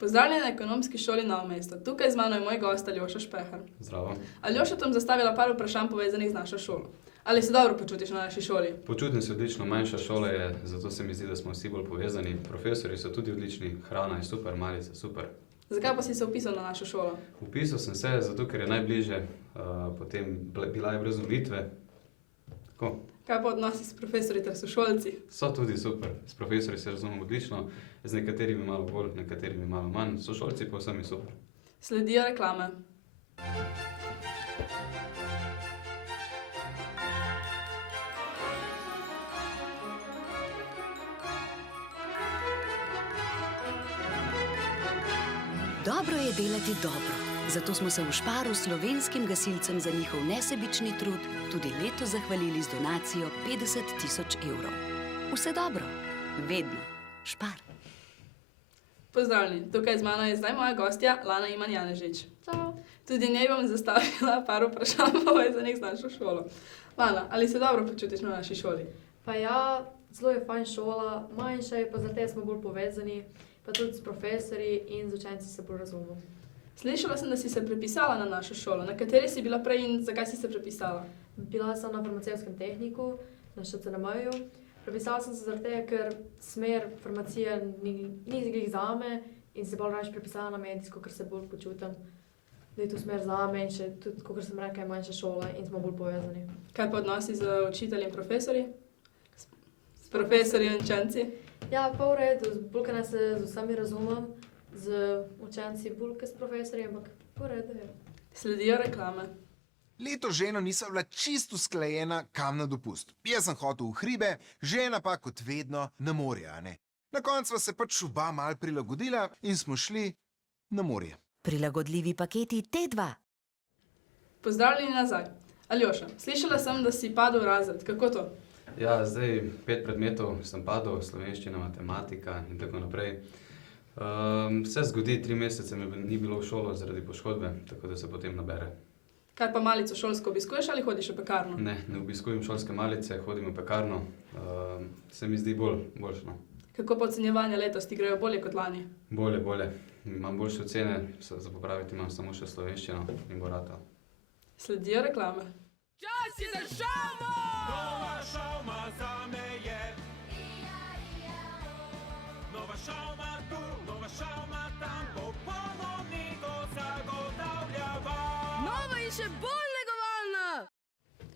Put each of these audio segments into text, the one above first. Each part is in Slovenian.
Pozdravljeni na ekonomski šoli Novo mesto. Tukaj z mano je moj gost Aljoša Špehar. Zdravo. Aljoša tam zastavila par vprašanj povezanih z našo šolo. Ali se dobro počutiš na naši šoli? Počutim se odlično, manjša šola je, zato se mi zdi, da smo vsi bolj povezani. Profesori so tudi odlični, hrana je super, malica super. Zakaj pa si se vpisal na našo šolo? Vpisal sem se, zato ker je najbližje, potem bila je brez omejitve. Tako. Kaj pa odnosi s profesori ter sošolci? So tudi super, s profesori se razumem odlično, z nekaterimi malo bolj, nekaterimi malo manj, sošolci pa vsemi super. Sledijo reklame. Dobro je delati dobro. Zato smo se v Šparu slovenskim gasilcem za njihov nesebični trud tudi letos zahvalili z donacijo 50 000 evrov. Vse dobro. Vedno. Špar. Pozdravljeni, tukaj z mano je zdaj moja gostja Lana Iman Janežič. Čau. Tudi njej bom zastavila par vprašanj povezanih z našo šolo. Lana, ali se dobro počutiš na naši šoli? Pa ja, zelo je fajn šola, manjša je, pa zato smo bolj povezani, pa tudi s profesorji in z učenci se bolj razumemo. Slišala sem, da si se prepisala na našo šolo. Na kateri si bila prej in zakaj si se prepisala? Bila sem na farmacevskem tehniku, na ŠCNM-ju. Prepisala sem se zaradi tega, ker smer farmacija ni glih zame in se bolj raje prepisala na medijsko, ker se bolj počutim, da je to smer zame in še tudi, kot sem rekla, je manjša šola in smo bolj povezani. Kaj pa odnosi z učitelji in profesorji? S profesorji in učenci? Ja, pa v redu, bolj kaj se z vsemi razumem, z učenci bolj kaj s profesorji, ampak v redu je. Sledijo reklame. Leto ženo nisem bila čisto usklajena, kam na dopust. Jaz sem hotel v hribe, žena pa kot vedno na morje, a ne? Na koncu sva se pač oba mal prilagodila in smo šli na morje. Prilagodljivi paketi T2. Pozdravljeni nazaj. Aljoša, slišala sem, da si padel v razred. Kako to? Ja, zdaj 5 predmetov sem padel, slovenščina, matematika in tako naprej. Se zgodi, 3 mesece mi ni bilo v šolo zaradi poškodbe, tako da se potem nabere. Kaj pa malico šolsko obiskuješ ali hodiš v pekarno? Ne obiskujem šolske malice, hodim v pekarno, se mi zdi boljše. No. Kako pa ocenjevanja letos ti grejo bolje kot lani? Bolje. Imam boljše ocene, za popraviti imam samo še slovenščino in bo ratalo. Sledijo reklame. Čas je za šavmo! Nova šavma zame je. Nova šavma tu, nova šavma tam, popolnoma zagotavlja vam. Nova in še bolj negovalna!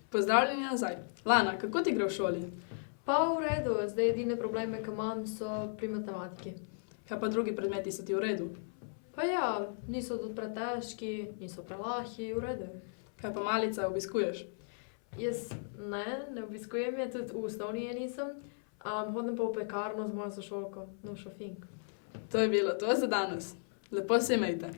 Pozdravljeni nazaj. Lana, kako ti gre v šoli? Pa v redu, zdaj edine probleme, ki imam, so pri matematiki. Kaj pa drugi predmeti so ti v redu? Pa ja, niso tudi pretežki, niso prelahki, v redu. Kaj pa malica obiskuješ? Jaz ne obiskujem je, tudi v osnovni je nisem. Hodim pa v pekarno z mojo sošolko, no šofink. To je bilo to za danes. Lepo se imejte.